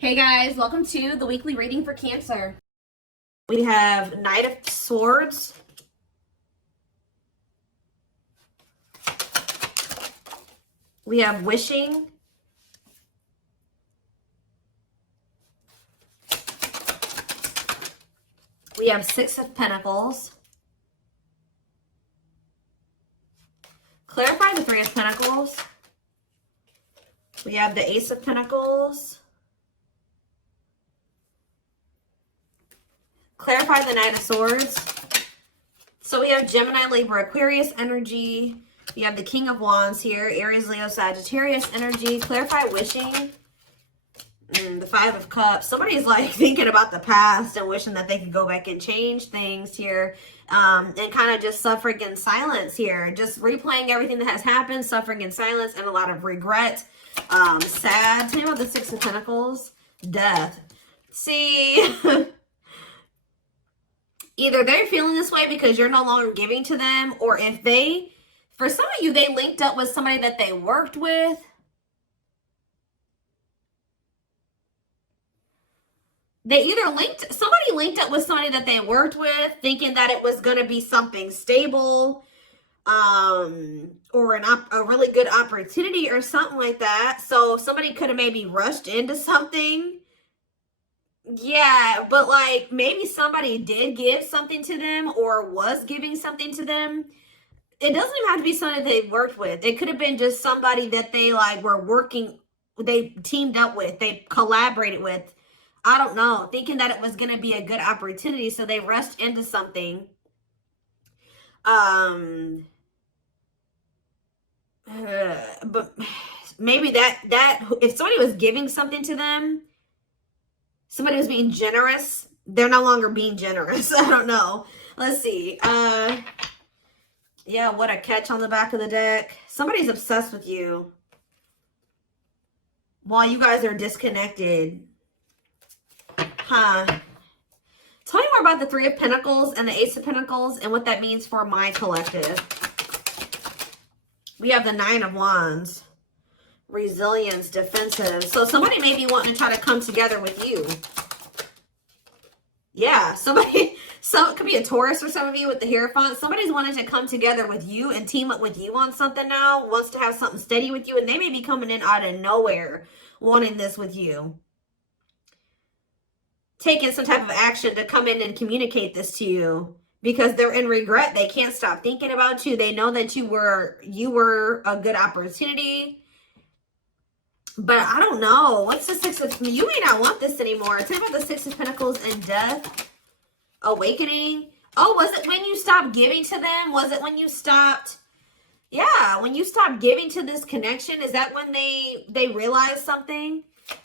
Hey guys, welcome to the weekly reading for Cancer. We have Knight of Swords. We have Wishing. We have Six of Pentacles. Clarify the Three of Pentacles. We have the Ace of Pentacles. Clarify the Knight of Swords. So we have Gemini, Libra, Aquarius energy. We have the King of Wands here. Aries, Leo, Sagittarius energy. Clarify Wishing. The Five of Cups. Somebody's like thinking about the past and wishing that they could go back and change things here. And kind of just suffering in silence here. Just replaying everything that has happened. Suffering in silence and a lot of regret. Sad. Tell me about the Six of Pentacles. Death. See... Either they're feeling this way because you're no longer giving to them, or if they, for some of you, they linked up with somebody that they worked with. They either somebody linked up with somebody that they worked with, thinking that it was going to be something stable, or a really good opportunity or something like that. So somebody could have maybe rushed into something. Yeah, but like maybe somebody did give something to them or was giving something to them. It doesn't even have to be somebody they worked with. It could have been just somebody that they like were working, they teamed up with, they collaborated with. I don't know, thinking that it was going to be a good opportunity, so they rushed into something. But maybe that if somebody was giving something to them, somebody was being generous. They're no longer being generous. I don't know. Let's see. Yeah, what a catch on the back of the deck. Somebody's obsessed with you while you guys are disconnected. Huh. Tell me more about the Three of Pentacles and the Ace of Pentacles and what that means for my collective. We have the Nine of Wands. Resilience, defensive. So somebody may be wanting to try to come together with you. Yeah, it could be a Taurus for some of you with the Hierophant. Somebody's wanting to come together with you and team up with you on something now. Wants to have something steady with you, and they may be coming in out of nowhere wanting this with you. Taking some type of action to come in and communicate this to you. Because they're in regret. They can't stop thinking about you. They know that you were a good opportunity. But I don't know. What's the Six of... You may not want this anymore. Tell me about the Six of Pentacles and Death. Awakening. Oh, was it when you stopped giving to them? Was it when you stopped... Yeah, when you stopped giving to this connection? Is that when they realized something?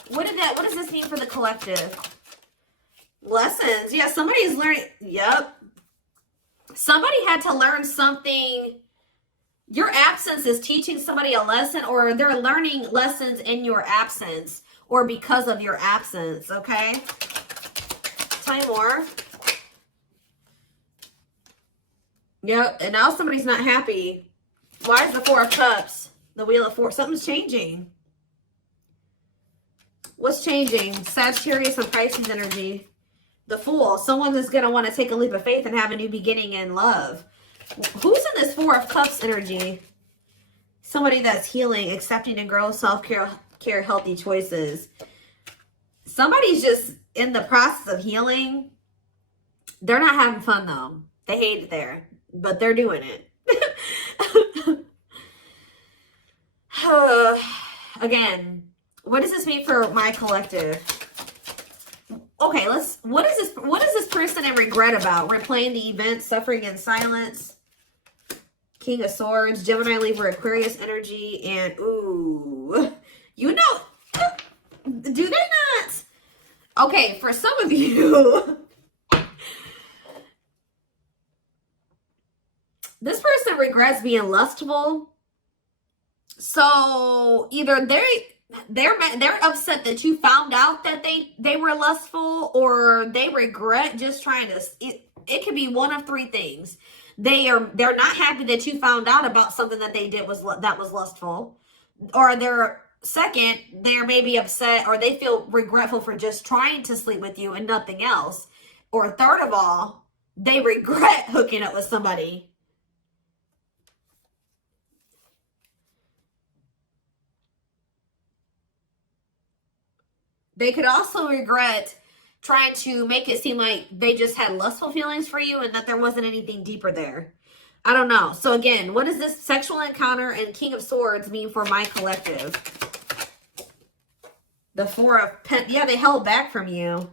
What does this mean for the collective? Lessons. Yeah, somebody's learning... Yep. Somebody had to learn something... Your absence is teaching somebody a lesson, or they're learning lessons in your absence or because of your absence, okay? Tell me more. Yep, and now somebody's not happy. Why is the Four of Cups? The Wheel of Four. Something's changing. What's changing? Sagittarius and Pisces energy. The Fool. Someone is going to want to take a leap of faith and have a new beginning in love. Who's in this Four of Cups energy? Somebody that's healing, accepting and growth, self-care, healthy choices. Somebody's just in the process of healing. They're not having fun, though. They hate it there, but they're doing it. Again, what does this mean for my collective? Okay, what is this person in regret about? Replaying the event, suffering in silence. King of Swords, Gemini, Libra, Aquarius energy, and ooh, you know, do they not? Okay, for some of you, this person regrets being lustful. So either they're upset that you found out that they were lustful, or they regret just trying to. It could be one of three things. They're not happy that you found out about something that they did that was lustful, or they're second, they're maybe upset or they feel regretful for just trying to sleep with you and nothing else. Or third of all, they regret hooking up with somebody. They could also regret trying to make it seem like they just had lustful feelings for you and that there wasn't anything deeper there. I don't know. So again, what does this sexual encounter and King of Swords mean for my collective? The Four of Pentacles. Yeah, they held back from you.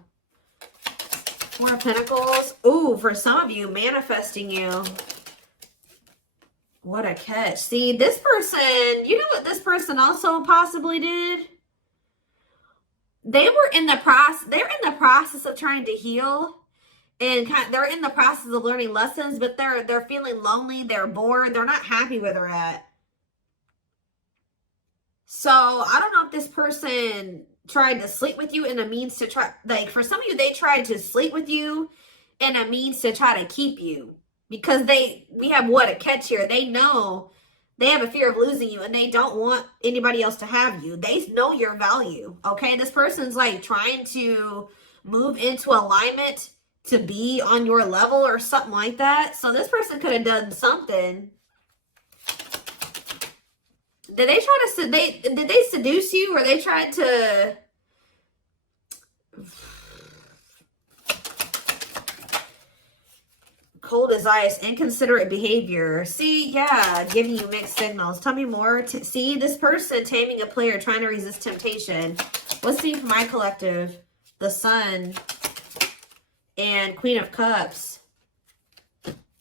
Four of Pentacles. Ooh, for some of you, manifesting you. What a catch. See, this person, you know what this person also possibly did? They're in the process of trying to heal, and they're in the process of learning lessons, but they're feeling lonely, they're bored, they're not happy where they're at. So I don't know if this person tried to sleep with you in a means to try, like for some of you, they tried to sleep with you in a means to try to keep you, because we have what a catch here. They know they have a fear of losing you and they don't want anybody else to have you. They know your value. Okay. This person's like trying to move into alignment to be on your level or something like that. So this person could have done something. Did they try to, did they seduce you, or they tried to, cold as ice, inconsiderate behavior. See, yeah, giving you mixed signals. Tell me more. See, this person taming a player, trying to resist temptation. Let's see for my collective. The Sun and Queen of Cups.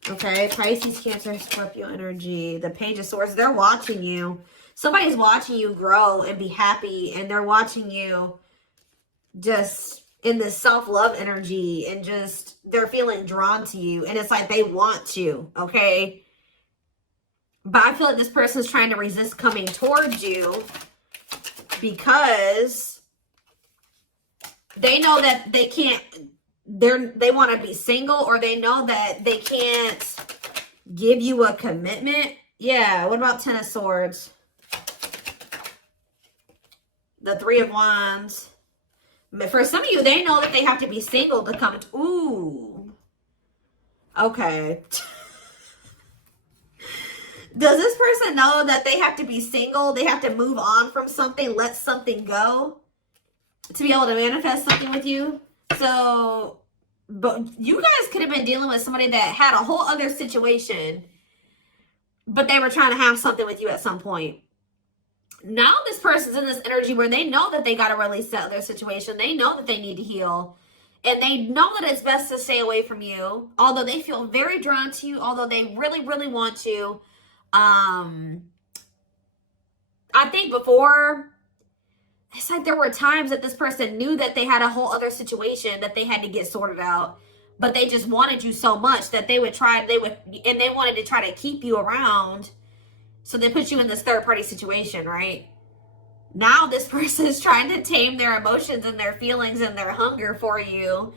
Okay, Pisces, Cancer, Scorpio energy. The Page of Swords. They're watching you. Somebody's watching you grow and be happy, and they're watching you just in this self-love energy, and just they're feeling drawn to you, and it's like they want you, okay? But I feel like this person's trying to resist coming towards you because they know that they can't, they want to be single, or they know that they can't give you a commitment. Yeah, what about Ten of Swords? The Three of Wands. But for some of you, they know that they have to be single to come. Ooh. Okay. Does this person know that they have to be single? They have to move on from something, let something go to be able to manifest something with you? So, but you guys could have been dealing with somebody that had a whole other situation, but they were trying to have something with you at some point. Now this person's in this energy where they know that they got to release that other situation. They know that they need to heal. And they know that it's best to stay away from you. Although they feel very drawn to you. Although they really, really want to. I think before, it's like there were times that this person knew that they had a whole other situation that they had to get sorted out. But they just wanted you so much that they would try, and they wanted to try to keep you around. So they put you in this third-party situation, right? Now this person is trying to tame their emotions and their feelings and their hunger for you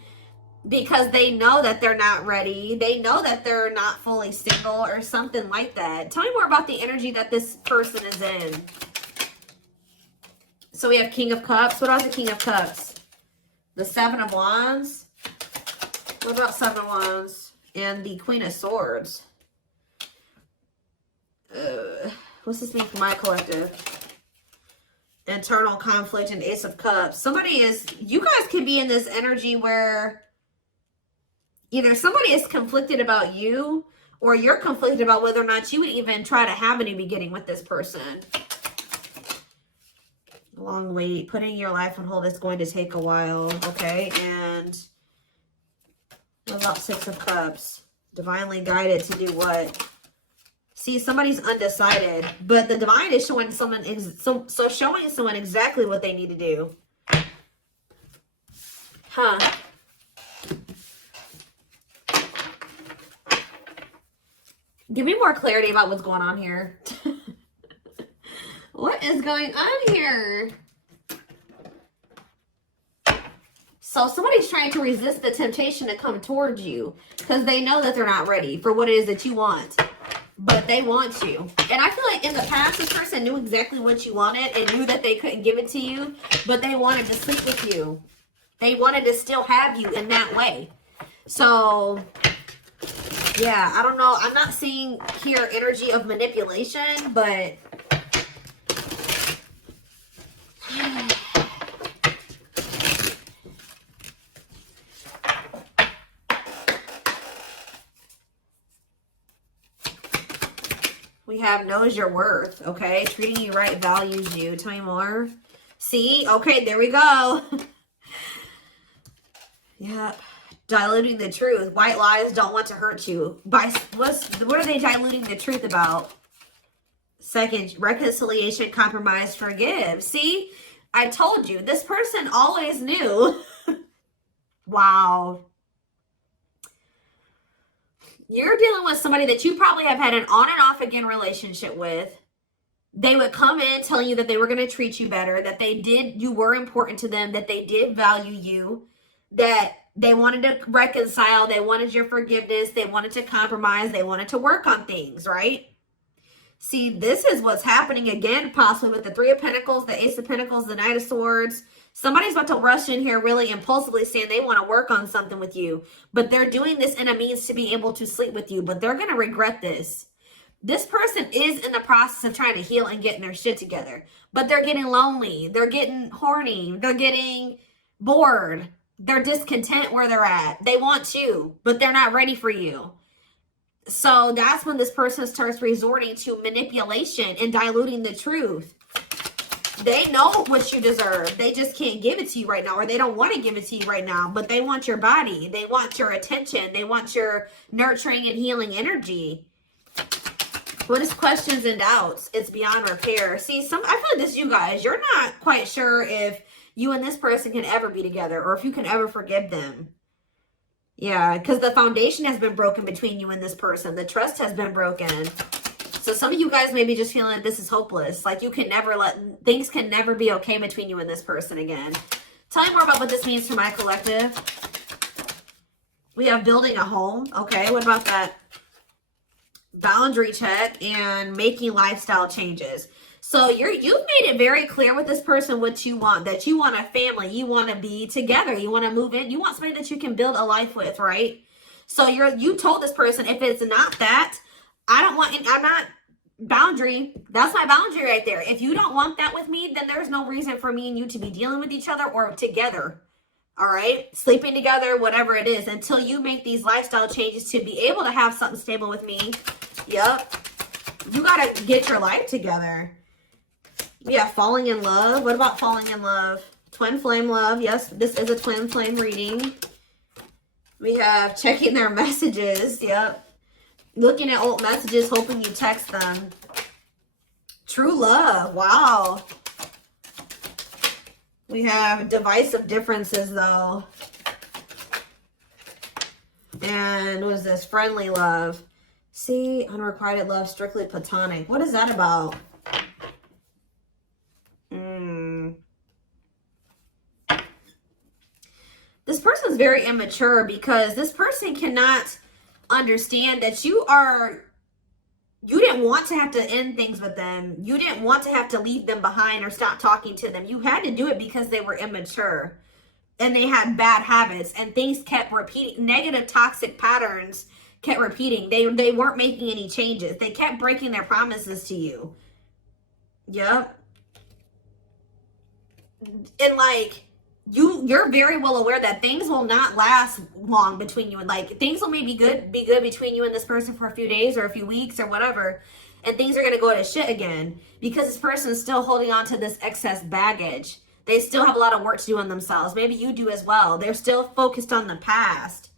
because they know that they're not ready. They know that they're not fully single or something like that. Tell me more about the energy that this person is in. So we have King of Cups. What about the King of Cups? The Seven of Wands. What about Seven of Wands? And the Queen of Swords. What's this mean for my collective? Internal conflict and Ace of Cups. You guys could be in this energy where either somebody is conflicted about you, or you're conflicted about whether or not you would even try to have a new beginning with this person. Long wait. Putting your life on hold is going to take a while. Okay, and what about Six of Cups? Divinely guided to do what? See, somebody's undecided, but the divine is showing someone, showing someone exactly what they need to do. Huh. Give me more clarity about what's going on here. What is going on here? So somebody's trying to resist the temptation to come towards you because they know that they're not ready for what it is that you want. But they want you. And I feel like in the past, this person knew exactly what you wanted and knew that they couldn't give it to you, but they wanted to sleep with you. They wanted to still have you in that way. So, yeah, I don't know. I'm not seeing here energy of manipulation, but we have knows your worth, okay? Treating you right, values you. Tell me more. See? Okay, there we go. Yep. Diluting the truth. White lies don't want to hurt you. What are they diluting the truth about? Second, reconciliation, compromise, forgive. See? I told you. This person always knew. Wow. You're dealing with somebody that you probably have had an on and off again relationship with. They would come in telling you that they were going to treat you better, that you were important to them, that they did value you, that they wanted to reconcile, they wanted your forgiveness, they wanted to compromise, they wanted to work on things, right? See, this is what's happening again, possibly with the Three of Pentacles, the Ace of Pentacles, the Knight of Swords. Somebody's about to rush in here really impulsively saying they want to work on something with you, but they're doing this in a means to be able to sleep with you, but they're going to regret this. This person is in the process of trying to heal and getting their shit together, but they're getting lonely. They're getting horny. They're getting bored. They're discontent where they're at. They want you, but they're not ready for you. So that's when this person starts resorting to manipulation and diluting the truth. They know what you deserve. They just can't give it to you right now, or they don't want to give it to you right now, but they want your body. They want your attention. They want your nurturing and healing energy. What is questions and doubts? It's beyond repair. See, I feel like this, you guys, you're not quite sure if you and this person can ever be together or if you can ever forgive them. Yeah, because the foundation has been broken between you and this person. The trust has been broken. So some of you guys may be just feeling like this is hopeless. Like things can never be okay between you and this person again. Tell me more about what this means for my collective. We have building a home. Okay, what about that? Boundary check and making lifestyle changes. So you've made it very clear with this person what you want, that you want a family, you want to be together, you want to move in, you want somebody that you can build a life with, right? So you told this person, if it's not that, I'm not boundary. That's my boundary right there. If you don't want that with me, then there's no reason for me and you to be dealing with each other or together. All right, sleeping together, whatever it is, until you make these lifestyle changes to be able to have something stable with me. Yep. You got to get your life together. Yeah, falling in love. What about falling in love? Twin flame love. Yes, this is a twin flame reading. We have checking their messages. Yep. Looking at old messages, hoping you text them. True love. Wow. We have divisive differences, though. And what is this? Friendly love. See, unrequited love, strictly platonic. What is that about? This person is very immature because this person cannot understand that you didn't want to have to end things with them. You didn't want to have to leave them behind or stop talking to them. You had to do it because they were immature and they had bad habits and things kept repeating. Negative toxic patterns kept repeating. They weren't making any changes. They kept breaking their promises to you. Yep. And like, you're very well aware that things will not last long between you, and like things will maybe be good between you and this person for a few days or a few weeks or whatever, and things are going to go to shit again because this person is still holding on to this excess baggage. They still have a lot of work to do on themselves. Maybe you do as well. They're still focused on the past.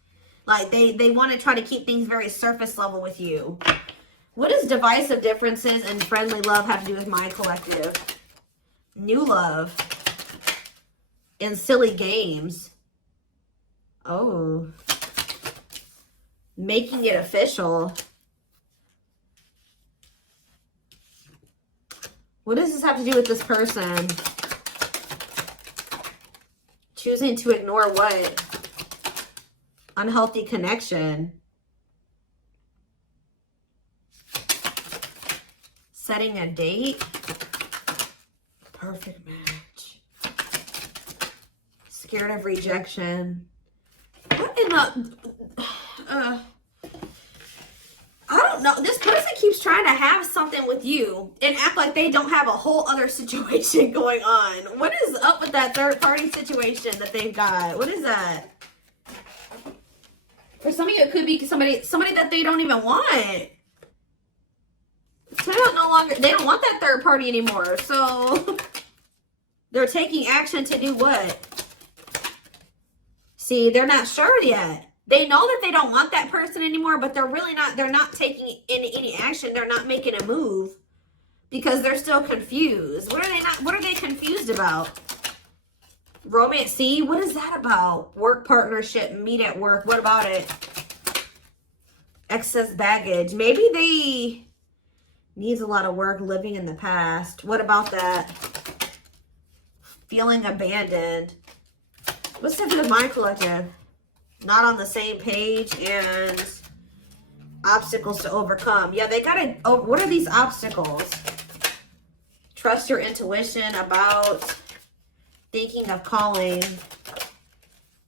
Like they want to try to keep things very surface level with you. What does divisive differences and friendly love have to do with my collective? New love. And silly games. Oh. Making it official. What does this have to do with this person? Choosing to ignore what? Unhealthy connection. setting a date. Perfect match. Scared of rejection. What in the... I don't know. This person keeps trying to have something with you and act like they don't have a whole other situation going on. What is up with that third party situation that they've got? What is that? For some of you, it could be somebody that they don't even want. So they don't want that third party anymore. So they're taking action to do what? See, they're not sure yet. They know that they don't want that person anymore, but they're not taking any action. They're not making a move because they're still confused. What are they confused about? Romance, see, what is that about? Work partnership, meet at work. What about it? Excess baggage. Maybe they needs a lot of work living in the past. What about that? Feeling abandoned. What's up with my collective? Not on the same page and obstacles to overcome. Yeah, they gotta, oh, what are these obstacles? Trust your intuition about thinking of calling,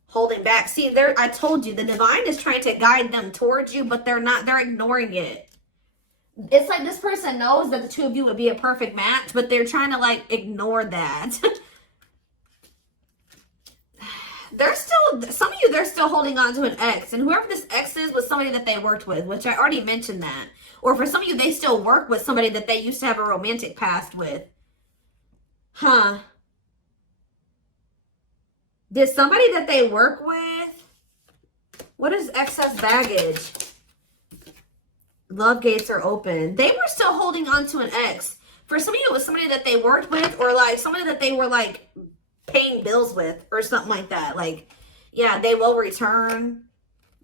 holding back. See, I told you, the divine is trying to guide them towards you, but they're ignoring it. It's like this person knows that the two of you would be a perfect match, but they're trying to like ignore that. Some of you, they're still holding on to an ex. And whoever this ex is was somebody that they worked with, which I already mentioned that. Or for some of you, they still work with somebody that they used to have a romantic past with. Huh. Did somebody that they work with? What is excess baggage? Love gates are open. They were still holding on to an ex. For some of you, it was somebody that they worked with or like somebody that they were like paying bills with or something like that. Like, yeah, they will return,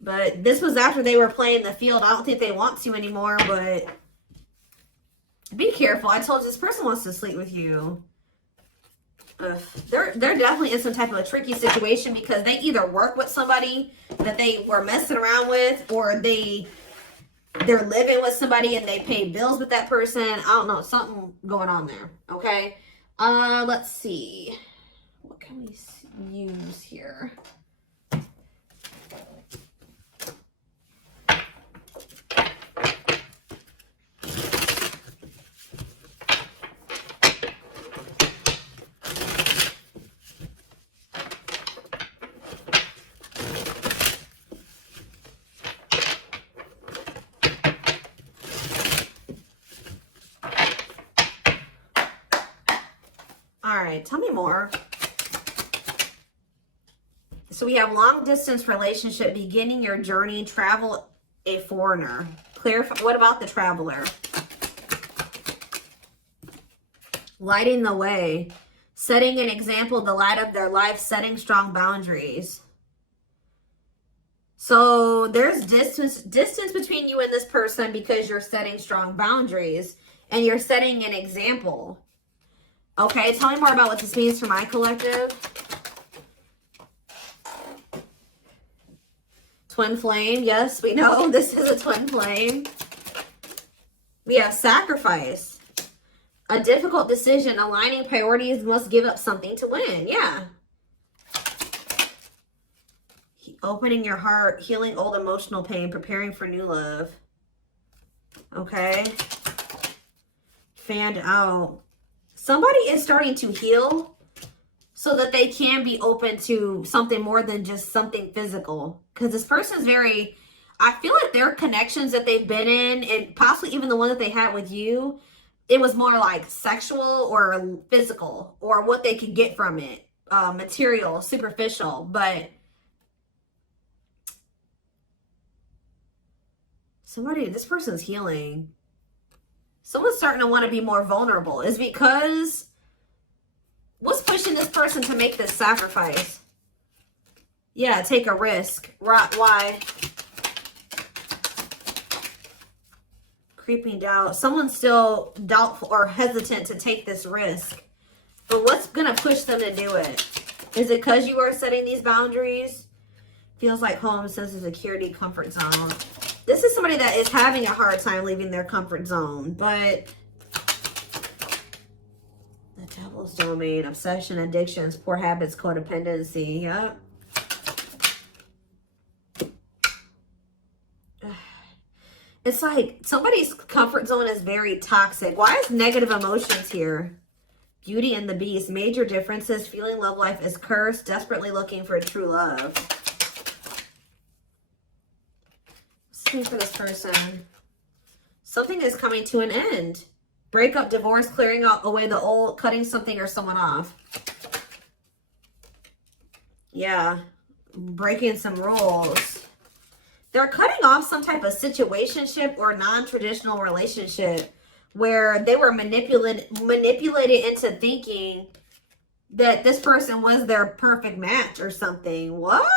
but this was after they were playing the field. I don't think they want to anymore, but be careful. I told you this person wants to sleep with you. They're definitely in some type of a tricky situation because they either work with somebody that they were messing around with, or they're living with somebody and they pay bills with that person. I don't know, something going on there. Okay, let's see. What can we use here? All right, tell me more. So we have long distance relationship, beginning your journey, travel, a foreigner. Clarify, what about the traveler? Lighting the way, setting an example, the light of their life, setting strong boundaries. So there's distance between you and this person because you're setting strong boundaries and you're setting an example. Okay, tell me more about what this means for my collective. Twin flame, yes, we know this is a twin flame. We have sacrifice. A difficult decision, aligning priorities, must give up something to win. Yeah. Opening your heart, healing old emotional pain, preparing for new love. Okay. Fanned out. Somebody is starting to heal so that they can be open to something more than just something physical. Because this person's very, I feel like their connections that they've been in, and possibly even the one that they had with you, it was more like sexual or physical, or what they could get from it. Material, superficial. But this person's healing. Someone's starting to want to be more vulnerable. Is because what's pushing this person to make this sacrifice? Yeah, take a risk. Why? Creeping doubt. Someone's still doubtful or hesitant to take this risk. But what's going to push them to do it? Is it because you are setting these boundaries? Feels like home, sense of security, comfort zone. This is somebody that is having a hard time leaving their comfort zone, but Devil's domain, obsession, addictions, poor habits, codependency. Yep. It's like somebody's comfort zone is very toxic. Why is negative emotions here? Beauty and the Beast. Major differences. Feeling love life is cursed. Desperately looking for true love. What's for this person? Something is coming to an end. Breakup, divorce, clearing out away the old, cutting something or someone off. Yeah. Breaking some rules. They're cutting off some type of situationship or non-traditional relationship where they were manipulated into thinking that this person was their perfect match or something. What?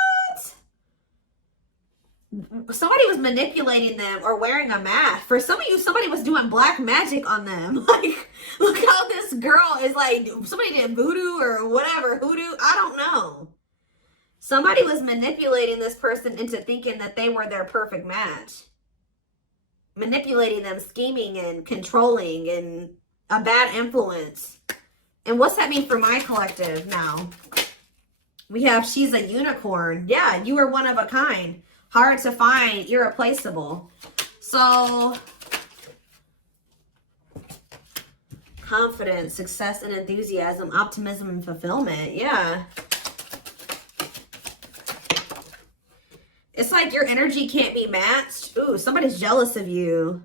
Somebody was manipulating them or wearing a mask. For some of you, somebody was doing black magic on them. Like, look how this girl is like, somebody did voodoo or whatever, hoodoo. I don't know. Somebody was manipulating this person into thinking that they were their perfect match. Manipulating them, scheming and controlling and a bad influence. And what's that mean for my collective now? We have she's a unicorn. Yeah, you are one of a kind. Hard to find, irreplaceable. So, confidence, success and enthusiasm, optimism and fulfillment. Yeah. It's like your energy can't be matched. Ooh, somebody's jealous of you.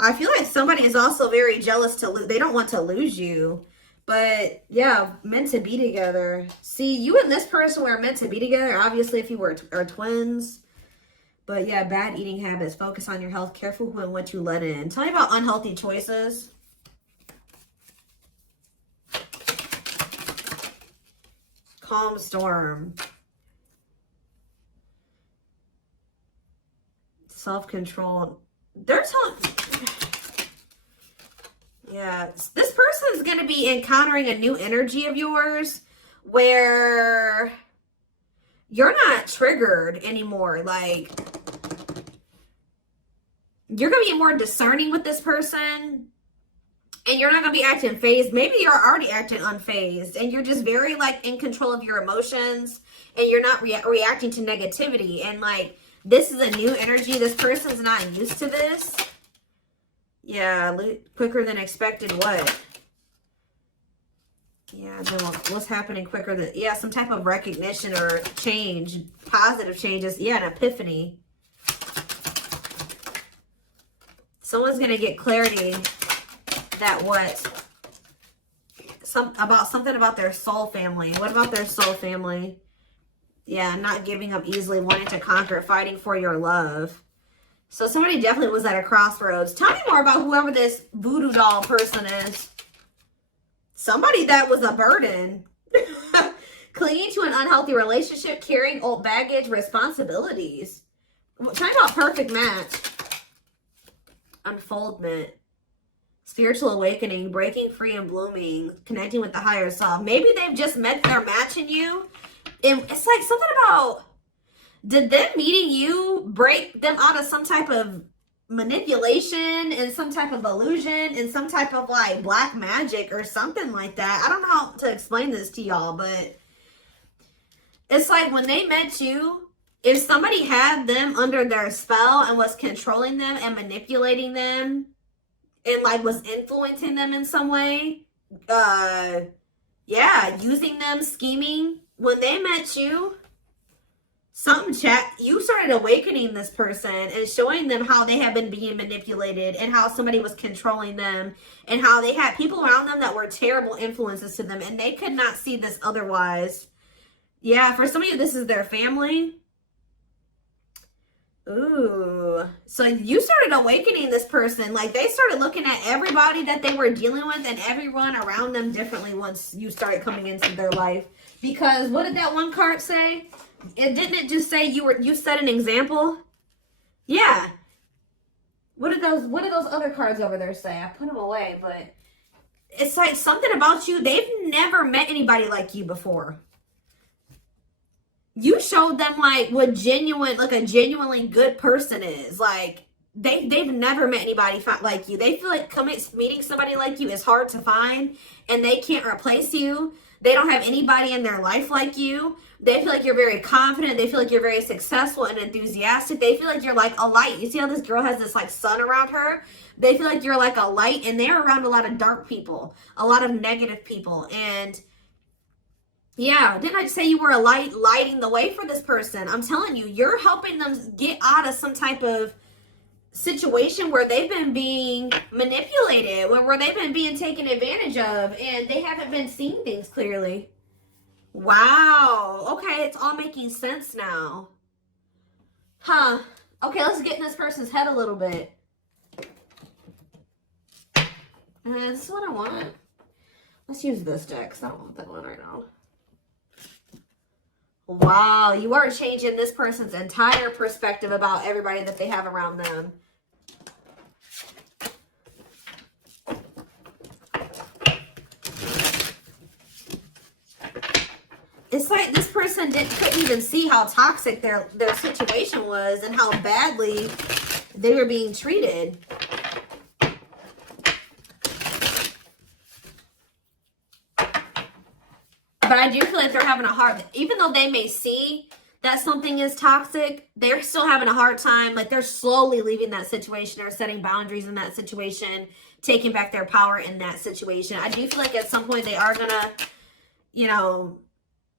I feel like somebody is also very jealous to lose. They don't want to lose you. But yeah, meant to be together. See, you and this person were meant to be together. Obviously, if you are twins. But yeah, bad eating habits. Focus on your health. Careful who and what you let in. Tell me about unhealthy choices. Calm storm. Self-control. They're telling... Yeah. This person is going to be encountering a new energy of yours where you're not triggered anymore. Like, you're going to be more discerning with this person. And you're not going to be acting phased. Maybe you're already acting unfazed. And you're just very, like, in control of your emotions. And you're not reacting to negativity. And, like, this is a new energy. This person's not used to this. Yeah, quicker than expected. What? Yeah, what's happening quicker than... Yeah, some type of recognition or change. Positive changes. Yeah, an epiphany. Someone's going to get clarity that what? Something about their soul family. What about their soul family? Yeah, not giving up easily, wanting to conquer, fighting for your love. So somebody definitely was at a crossroads. Tell me more about whoever this voodoo doll person is. Somebody that was a burden. Clinging to an unhealthy relationship, carrying old baggage, responsibilities. Tell me about perfect match. Unfoldment. Spiritual awakening, breaking free and blooming, connecting with the higher self. Maybe they've just met their match in you. And it's like something about, did them meeting you break them out of some type of manipulation and some type of illusion and some type of like black magic or something like that? I don't know how to explain this to y'all, but it's like when they met you, if somebody had them under their spell and was controlling them and manipulating them and like was influencing them in some way, yeah, using them, scheming. When they met you, you started awakening this person and showing them how they have been being manipulated and how somebody was controlling them and how they had people around them that were terrible influences to them and they could not see this otherwise. Yeah, for some of you, this is their family. Ooh. So you started awakening this person. Like they started looking at everybody that they were dealing with and everyone around them differently once you started coming into their life. Because what did that one card say? Didn't it just say you set an example? Yeah. What did those other cards over there say? I put them away, but it's like something about you. They've never met anybody like you before. You showed them like what a genuinely good person is. Like they've never met anybody like you. They feel like meeting somebody like you is hard to find, and they can't replace you. They don't have anybody in their life like you. They feel like you're very confident. They feel like you're very successful and enthusiastic. They feel like you're like a light. You see how this girl has this like sun around her? They feel like you're like a light, and they're around a lot of dark people, a lot of negative people. And yeah, didn't I say you were a light, lighting the way for this person? I'm telling you, you're helping them get out of some type of situation where they've been being manipulated, where they've been being taken advantage of, and they haven't been seeing things clearly. Wow. Okay, it's all making sense now. Huh. Okay, let's get in this person's head a little bit. This is what I want. Let's use this deck, because I don't want that one right now. Wow, you are changing this person's entire perspective about everybody that they have around them. It's like this person couldn't even see how toxic their situation was and how badly they were being treated. But I do feel like they're having a hard, even though they may see that something is toxic, they're still having a hard time. Like, they're slowly leaving that situation or setting boundaries in that situation, taking back their power in that situation. I do feel like at some point they are gonna, you know,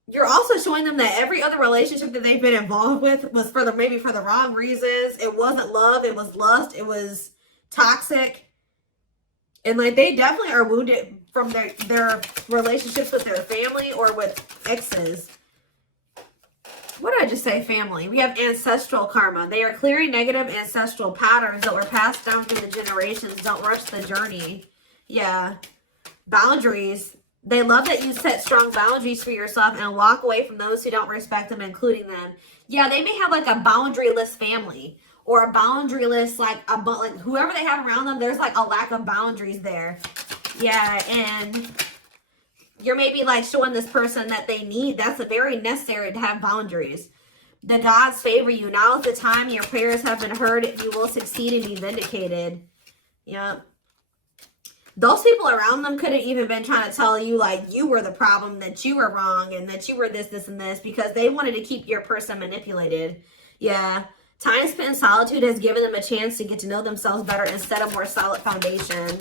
you're also showing them that every other relationship that they've been involved with was maybe for the wrong reasons. It wasn't love, it was lust, it was toxic. And like, they definitely are wounded from their relationships with their family or with exes. What did I just say? Family. We have ancestral karma. They are clearing negative ancestral patterns that were passed down through the generations. Don't rush the journey. Yeah. Boundaries. They love that you set strong boundaries for yourself and walk away from those who don't respect them, including them. Yeah, they may have like a boundaryless family or a boundaryless, like whoever they have around them, there's like a lack of boundaries there. Yeah, and you're maybe like showing this person that they need. That's very necessary to have boundaries. The gods favor you. Now is the time. Your prayers have been heard. You will succeed and be vindicated. Yep. Those people around them could have even been trying to tell you like you were the problem, that you were wrong, and that you were this, this, and this, because they wanted to keep your person manipulated. Yeah. Time spent in solitude has given them a chance to get to know themselves better and set a more solid foundation.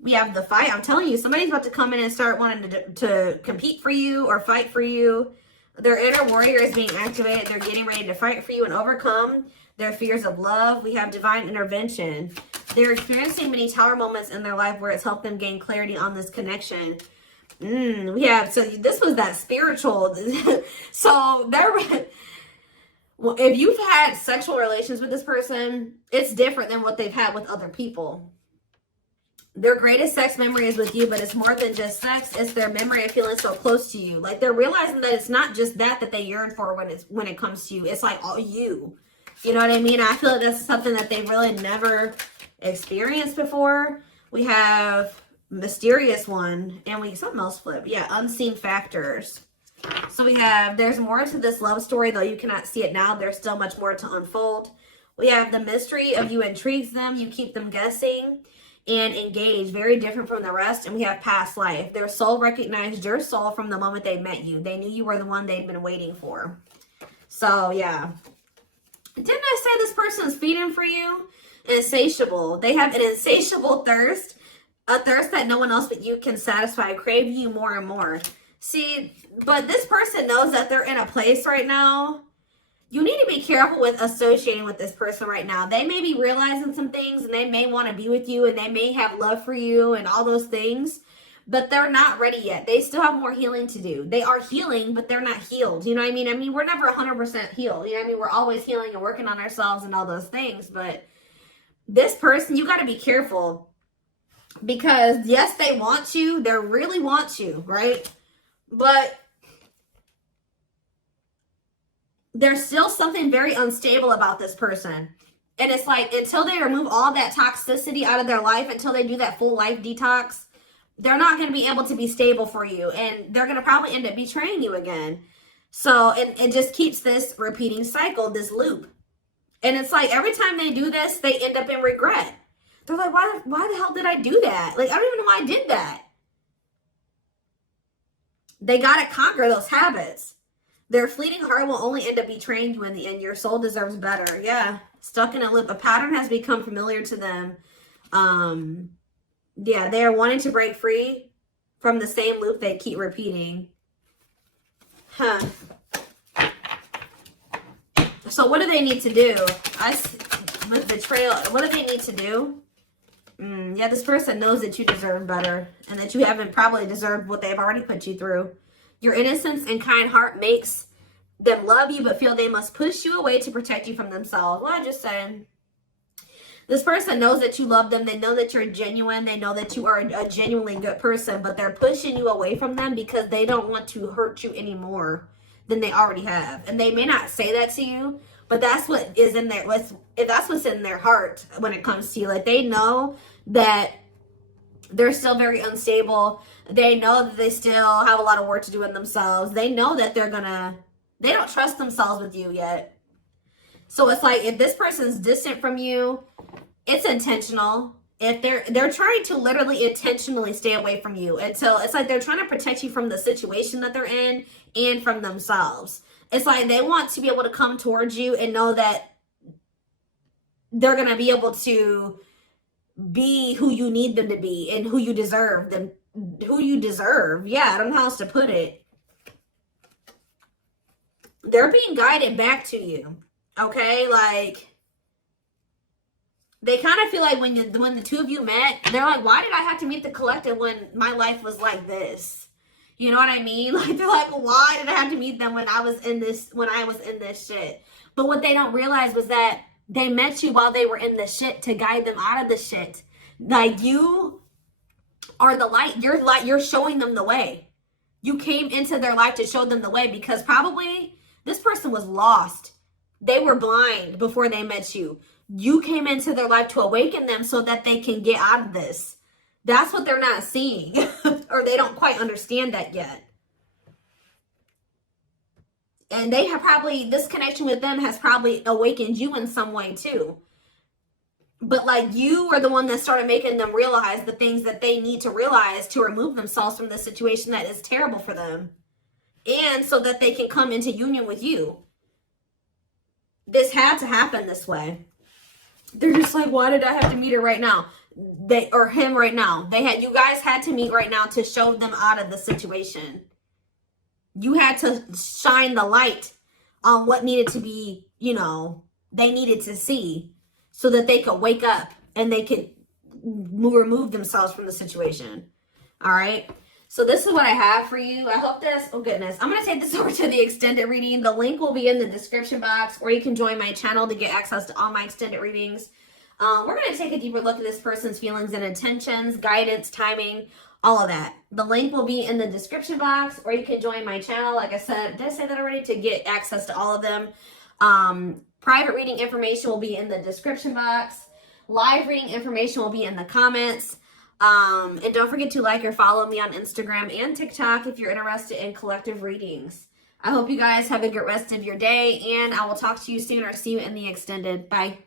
We have the fight. I'm telling you, somebody's about to come in and start wanting to compete for you or fight for you. Their inner warrior is being activated. They're getting ready to fight for you and overcome their fears of love. We have divine intervention. They're experiencing many tower moments in their life where it's helped them gain clarity on this connection. We have, so this was that spiritual. So well, if you've had sexual relations with this person, it's different than what they've had with other people. Their greatest sex memory is with you, but it's more than just sex. It's their memory of feeling so close to you. Like, they're realizing that it's not just that they yearn for when it comes to you. It's like all you. You know what I mean? I feel like that's something that they've really never experienced before. We have mysterious one, and something else flip. Yeah, unseen factors. So we have, there's more to this love story, though you cannot see it now. There's still much more to unfold. We have the mystery of you intrigues them. You keep them guessing and engaged. Very different from the rest. And we have past life. Their soul recognized your soul from the moment they met you. They knew you were the one they'd been waiting for. So, yeah. Didn't I say this person's feeding for you? Insatiable. They have an insatiable thirst. A thirst that no one else but you can satisfy. Crave you more and more. See, but this person knows that they're in a place right now. You need to be careful with associating with this person right now. They may be realizing some things, and they may want to be with you, and they may have love for you and all those things, but they're not ready yet. They still have more healing to do. They are healing, but they're not healed. You know what I mean? I mean, we're never 100% healed. You know what I mean? We're always healing and working on ourselves and all those things, but this person, you got to be careful, because yes, they want you. They really want you, right? But there's still something very unstable about this person. And it's like, until they remove all that toxicity out of their life, until they do that full life detox, they're not going to be able to be stable for you. And they're going to probably end up betraying you again. So it just keeps this repeating cycle, this loop. And it's like every time they do this, they end up in regret. They're like, why the hell did I do that? Like, I don't even know why I did that. They got to conquer those habits. Their fleeting heart will only end up betraying you in the end. Your soul deserves better. Yeah. Stuck in a loop. A pattern has become familiar to them. Yeah, they are wanting to break free from the same loop they keep repeating. Huh. So what do they need to do? With betrayal, what do they need to do? Yeah, this person knows that you deserve better and that you haven't probably deserved what they've already put you through. Your innocence and kind heart makes them love you but feel they must push you away to protect you from themselves. Well, I just said, this person knows that you love them. They know that you're genuine. They know that you are a genuinely good person, but they're pushing you away from them because they don't want to hurt you any more than they already have. And they may not say that to you, but that's what is in there. That's what's in their heart when it comes to you. Like, they know that they're still very unstable. They know that they still have a lot of work to do in themselves. They know that they don't trust themselves with you yet. So it's like, if this person's distant from you, it's intentional. If they're trying to literally intentionally stay away from you until it's like they're trying to protect you from the situation that they're in and from themselves. It's like they want to be able to come towards you and know that they're going to be able to be who you need them to be and who you deserve them, who you deserve. Yeah, I don't know how else to put it. They're being guided back to you. Okay, like, they kind of feel like when the two of you met, they're like, why did I have to meet the collective when my life was like this? You know what I mean? Like, they're like, why did I have to meet them when I was in this shit? But what they don't realize was that they met you while they were in the shit to guide them out of the shit. Like, you are the light. You're showing them the way. You came into their life to show them the way because probably this person was lost. They were blind before they met you. You came into their life to awaken them so that they can get out of this. That's what they're not seeing. Or they don't quite understand that yet. And they have probably, this connection with them has probably awakened you in some way too. But like, you are the one that started making them realize the things that they need to realize to remove themselves from the situation that is terrible for them. And so that they can come into union with you. This had to happen this way. They're just like, why did I have to meet her right now? Or him right now. You guys had to meet right now to show them out of the situation. You had to shine the light on what needed to be, they needed to see so that they could wake up and they could remove themselves from the situation. All right. So this is what I have for you. I hope this, oh goodness, I'm going to take this over to the extended reading. The link will be in the description box, or you can join my channel to get access to all my extended readings. We're going to take a deeper look at this person's feelings and intentions, guidance, timing, all of that. The link will be in the description box, or you can join my channel. Like I said, did I say that already? To get access to all of them. Private reading information will be in the description box. Live reading information will be in the comments. And don't forget to like or follow me on Instagram and TikTok if you're interested in collective readings. I hope you guys have a good rest of your day, and I will talk to you soon or see you in the extended. Bye.